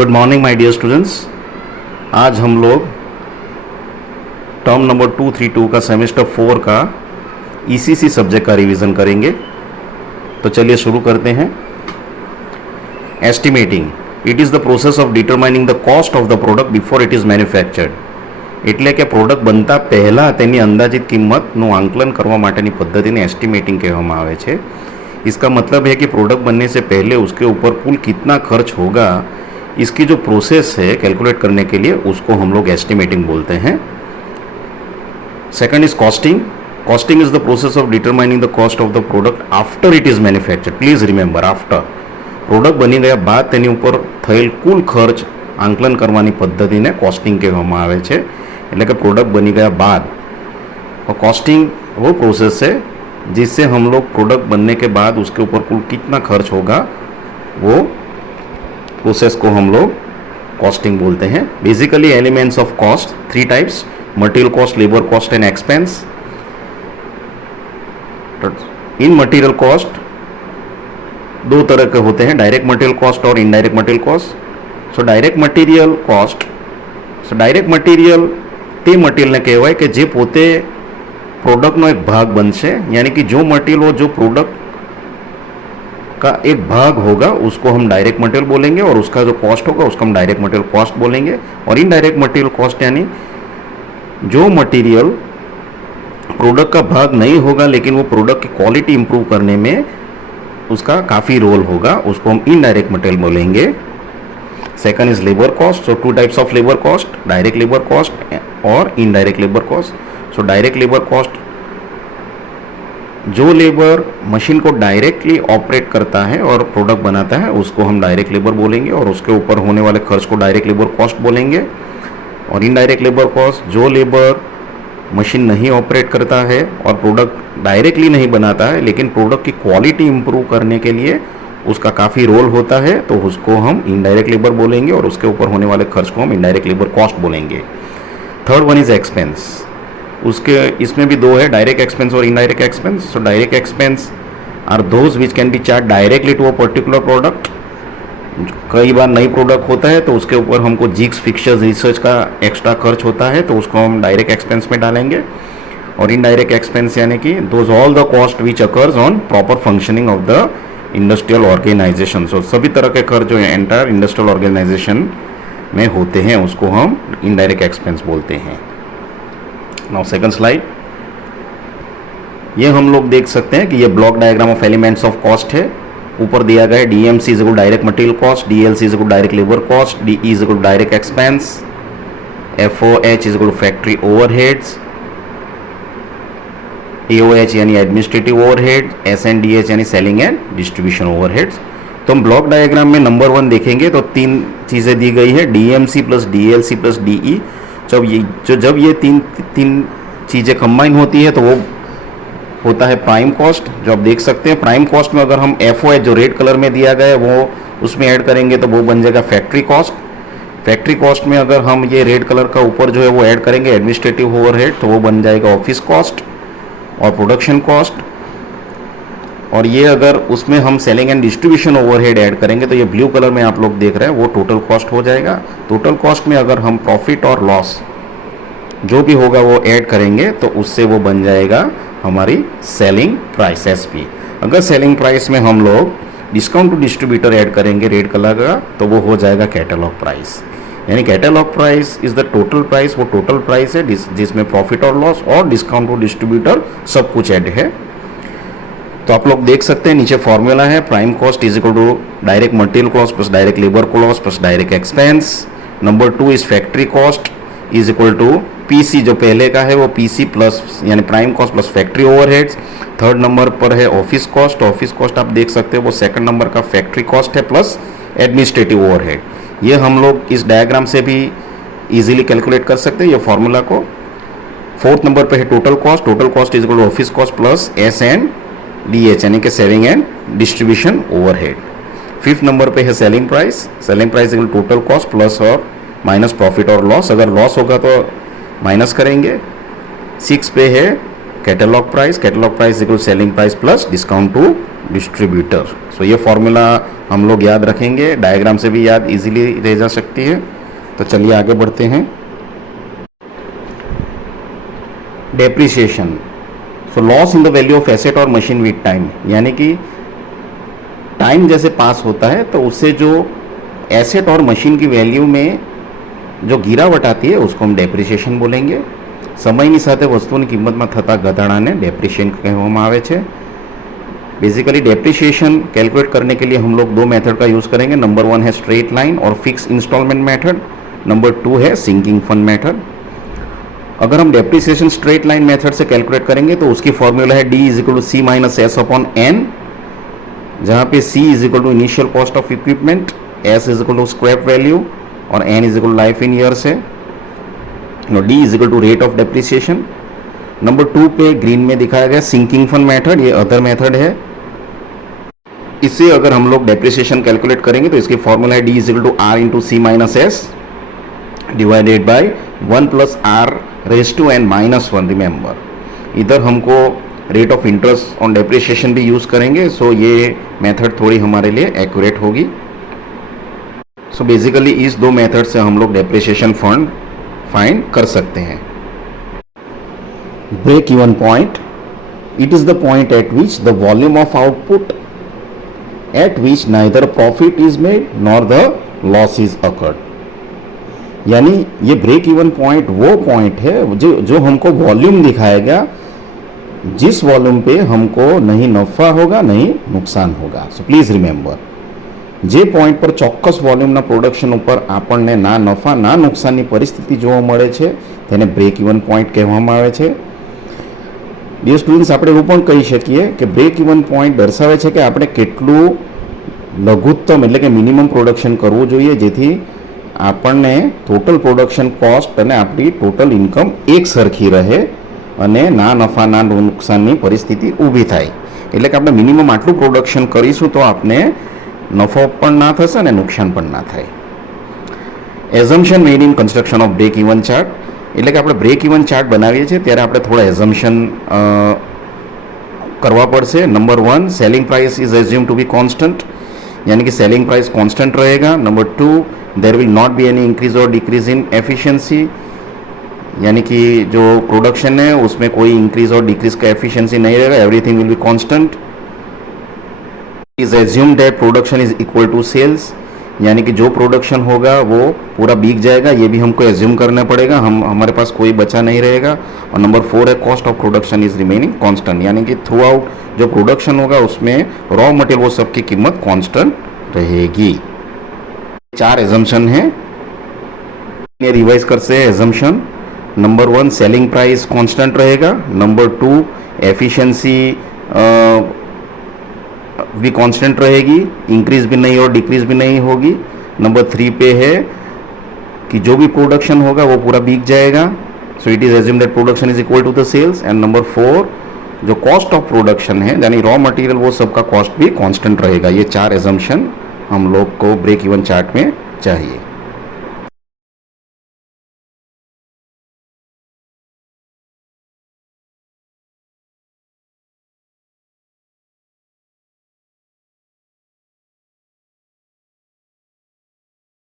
Good morning my dear students. आज हम लोग टर्म नंबर 232 का सेमेस्टर 4 का ईसीसी सब्जेक्ट का रिवीजन करेंगे। तो चलिए शुरू करते हैं। Estimating it is the process of determining the cost of the product before it is manufactured. એટલે કે પ્રોડક્ટ બનતા પહેલાં તેની અંદાજિત કિંમતનું આંકલન કરવા માટેની પદ્ધતિને એસ્ટિમેટિંગ કહેવામાં આવે છે। इसका मतलब है कि प्रोडक्ट बनने से पहले उसके ऊपर कुल कितना खर्च होगा, इसकी जो प्रोसेस है कैलकुलेट करने के लिए उसको हम लोग एस्टिमेटिंग बोलते हैं। Second is costing. Costing is the process of determining the cost of the product after it is manufactured. Please remember, after product बनी गया बाद तेनी ऊपर थયેલ कुल खर्च आंकलन करवानी पद्धतिने कॉस्टिंग कहेवामां आवे छे। એટલે કે प्रोडक्ट बनी गया बाद, और कॉस्टिंग वो प्रोसेस है जिससे हम लोग प्रोडक्ट बनने के बाद उसके ऊपर कुल कितना खर्च होगा वो प्रोसेस को हम लोग कॉस्टिंग बोलते हैं। Basically elements of cost three types: material cost, labour cost and expense. In material cost दो तरह के होते हैं, डायरेक्ट मटेरियल कॉस्ट और indirect material cost. So direct material cost, so direct material ते मटेरियल ने कहेवाय कि जे पोते प्रोडक्टनो एक भाग बनशे, यानी कि जो मटेरियल हो जो प्रोडक्ट का एक भाग होगा उसको हम डायरेक्ट मटेरियल बोलेंगे, और उसका जो कॉस्ट होगा उसको हम डायरेक्ट मटेरियल कॉस्ट बोलेंगे। और इनडायरेक्ट मटेरियल कॉस्ट यानी जो मटेरियल प्रोडक्ट का भाग नहीं होगा लेकिन वो प्रोडक्ट की क्वालिटी इंप्रूव करने में उसका काफ़ी रोल होगा, उसको हम इनडायरेक्ट मटेरियल बोलेंगे। Second is labour cost. So two types of labour cost, direct labour cost और indirect labour cost. So direct labour cost, जो लेबर मशीन को डायरेक्टली ऑपरेट करता है और प्रोडक्ट बनाता है उसको हम डायरेक्ट लेबर बोलेंगे, और उसके ऊपर होने वाले खर्च को डायरेक्ट लेबर कॉस्ट बोलेंगे। और इनडायरेक्ट लेबर कॉस्ट, जो लेबर मशीन नहीं ऑपरेट करता है और प्रोडक्ट डायरेक्टली नहीं बनाता है लेकिन प्रोडक्ट की क्वालिटी इंप्रूव करने के लिए उसका काफ़ी रोल होता है, तो उसको हम इनडायरेक्ट लेबर बोलेंगे, और उसके ऊपर होने वाले खर्च को हम इनडायरेक्ट लेबर कॉस्ट बोलेंगे। Third one is expense. उसके इसमें भी दो है, डायरेक्ट एक्सपेंस और indirect expense. So direct expense are those which can be charge directly to a particular product. कई बार नई प्रोडक्ट होता है तो उसके ऊपर हमको जिग्स, फिक्सर्स, रिसर्च का एक्स्ट्रा खर्च होता है, तो उसको हम डायरेक्ट एक्सपेंस में डालेंगे। और इनडायरेक्ट एक्सपेंस यानी कि those all the cost which occurs on proper functioning of the industrial organisation. So सभी तरह के खर्च जो एंटायर इंडस्ट्रियल ऑर्गेनाइजेशन में होते हैं उसको हम इनडायरेक्ट एक्सपेंस बोलते हैं। नाउ सेकंड स्लाइड, ये हम लोग देख सकते हैं कि ये block diagram of elements of cost है। ऊपर दिया गया है DMC is equal direct material cost, DLC is equal direct labour cost, DE is equal direct expense, FOH is equal factory overheads, AOH यानी एडमिनिस्ट्रेटिव ओवरहेड, एसएनडीएच यानी selling and distribution overheads. तो हम block diagram में number 1 देखेंगे तो तीन चीज़ें दी गई है, DMC plus DLC plus DE. जब ये तीन चीज़ें कंबाइन होती है तो वो होता है प्राइम कॉस्ट, जो आप देख सकते हैं। प्राइम कॉस्ट में अगर हम एफओएच जो रेड कलर में दिया गया है वो उसमें ऐड करेंगे तो वो बन जाएगा फैक्ट्री कॉस्ट। फैक्ट्री कॉस्ट में अगर हम ये रेड कलर का ऊपर जो है वो ऐड करेंगे एडमिनिस्ट्रेटिव ओवरहेड, तो वो बन जाएगा ऑफिस कॉस्ट और प्रोडक्शन कॉस्ट। और ये अगर उसमें हम selling and distribution overhead add करेंगे तो ये ब्लू कलर में आप लोग देख रहे हैं वो टोटल कॉस्ट हो जाएगा। टोटल कॉस्ट में अगर हम प्रॉफिट और लॉस जो भी होगा वो ऐड करेंगे तो उससे वो बन जाएगा हमारी सेलिंग प्राइस, एसपी। अगर सेलिंग प्राइस में हम लोग डिस्काउंट टू डिस्ट्रीब्यूटर ऐड करेंगे रेड कलर का तो वो हो जाएगा कैटलॉग प्राइस। यानी catalogue price is the total price, वो टोटल प्राइस है जिसमें प्रॉफिट और लॉस और डिस्काउंट टू डिस्ट्रीब्यूटर सब कुछ ऐड है। तो आप लोग देख सकते हैं नीचे फॉर्मूला है, prime cost is equal to direct material cost plus direct labour cost plus direct expense. Number 2 is factory cost is equal to PC, जो पहले का है वो पीसी प्लस यानी prime cost plus factory overheads. Third number पर है office cost. Office cost आप देख सकते हो वो सेकंड नंबर का फैक्ट्री कॉस्ट है प्लस एडमिनिस्ट्रेटिव ओवरहेड। ये हम लोग इस डायग्राम से भी इजीली कैलकुलेट कर सकते हैं ये फॉर्मूला को। फोर्थ नंबर पे है total cost. Total cost is equal to office cost plus S and DH यानी कि selling and distribution overhead. Fifth number पे है selling price. Selling price equal total cost plus और माइनस प्रॉफिट और loss, अगर loss होगा तो minus करेंगे। 6 पे है catalogue price equal selling price plus discount to distributor. So ये फॉर्मूला हम लोग याद रखेंगे, डायग्राम से भी याद इजीली रह जा सकती है। तो चलिए आगे बढ़ते हैं। Depreciation, so loss in the value of asset और मशीन विद टाइम, यानी कि टाइम जैसे पास होता है तो उससे जो एसेट और मशीन की वैल्यू में जो गिरावट आती है उसको हम डेप्रिसिएशन बोलेंगे। સમયની સાથે વસ્તુની કિંમતમાં થતા ઘટાડાને डेप्रिसिएशन કહેવામાં આવે છે। बेसिकली डेप्रिसिएशन कैलकुलेट करने के लिए हम लोग दो मेथड का यूज़ करेंगे। नंबर 1 है स्ट्रेट लाइन और फिक्स इंस्टॉलमेंट मेथड, नंबर 2 है सिंकिंग फंड मेथड। अगर हम डेप्रिसिएशन स्ट्रेट लाइन मेथड से कैलकुलेट करेंगे तो उसकी फॉर्मूला है D is equal to C minus S upon N, जहाँ पे C is equal to initial cost of equipment, S is equal to scrap value और N is equal to life in years है। D is equal to rate of depreciation. Number 2 पे green में दिखाया गया sinking fund method, ये other method है। इससे अगर हम लोग डेप्रिसिएशन कैलकुलेट करेंगे तो इसकी फॉर्मूला है D is equal to R into C minus S divided by 1 plus R raise to n minus 1। Remember इधर हमको rate of interest on depreciation भी यूज़ करेंगे, सो ये मेथड थोड़ी हमारे लिए एक्यूरेट होगी। सो बेसिकली इस दो मेथड से हम लोग डेप्रिसिएशन फंड फाइंड कर सकते हैं। Break even point, it is the point at which the volume of output at which neither profit is made nor the loss is occurred. यानी ये ब्रेक इवन पॉइंट वो point है जो हमको volume दिखाएगा जिस वॉल्यूम पे हमको नहीं नफा होगा नहीं नुकसान होगा। सो प्लीज रिमेंबर, જે પોઈન્ટ પર ચોક્કસ વોલ્યુમના પ્રોડક્શન ઉપર આપણને ના નફા ના નુકસાનની પરિસ્થિતિ જોવા મળે છે તેને બ્રેક ઇવન પોઈન્ટ કહેવામાં આવે છે। ડિયર સ્ટુડન્ટ્સ, આપણે એવું પણ કહી શકીએ કે બ્રેક ઇવન પોઈન્ટ દર્શાવે છે કે આપણે કેટલું લઘુત્તમ એટલે કે મિનિમમ પ્રોડક્શન કરવું જોઈએ જેથી આપણને ટોટલ પ્રોડક્શન કોસ્ટ અને આપણી ટોટલ ઇન્કમ એક સરખી રહે અને ના નફા ના નુકસાનની પરિસ્થિતિ ઊભી થાય। એટલે કે આપણે મિનિમમ આટલું પ્રોડક્શન કરીશું તો આપણે નફો પણ ના થશે અને નુકસાન પણ ના થાય। Assumption made in construction of break even chart, એટલે કે આપણે બ્રેક ઇવન ચાર્ટ બનાવીએ છીએ ત્યારે આપણે થોડા એઝમ્પશન કરવા પડશે। Number 1, selling price is assume to be constant, यानी कि सेलिंग प्राइस कांस्टेंट रहेगा। Number 2, there will not be any increase और डिक्रीज इन एफिशिएंसी, यानी कि जो प्रोडक्शन है उसमें कोई इंक्रीज और डिक्रीज का एफिशिएंसी नहीं रहेगा, everything will be constant. Is assume that production is equal to sales, यानी कि जो प्रोडक्शन होगा वो पूरा बिक जाएगा, ये भी हमको एज्यूम करना पड़ेगा, हमारे पास कोई बचा नहीं रहेगा। और नंबर 4 है cost of production is remaining constant, यानी कि थ्रू आउट जो प्रोडक्शन होगा उसमें रॉ मटेरियल वो सब की कीमत कांस्टेंट रहेगी। 4 एजम्पशन है, ये रिवाइज करते हैं assumption. Number 1, selling price constant रहेगा। नंबर 2, एफिशिएंसी भी कांस्टेंट रहेगी, इंक्रीज भी नहीं और डिक्रीज भी नहीं होगी। नंबर 3 पे है कि जो भी प्रोडक्शन होगा वो पूरा बिक जाएगा, so it is assume that production is equal to the sales. And number 4, जो कॉस्ट ऑफ प्रोडक्शन है यानी रॉ मटेरियल वो सबका कॉस्ट भी कांस्टेंट रहेगा। ये 4 एजम्पशन हम लोग को ब्रेक इवन चार्ट में चाहिए।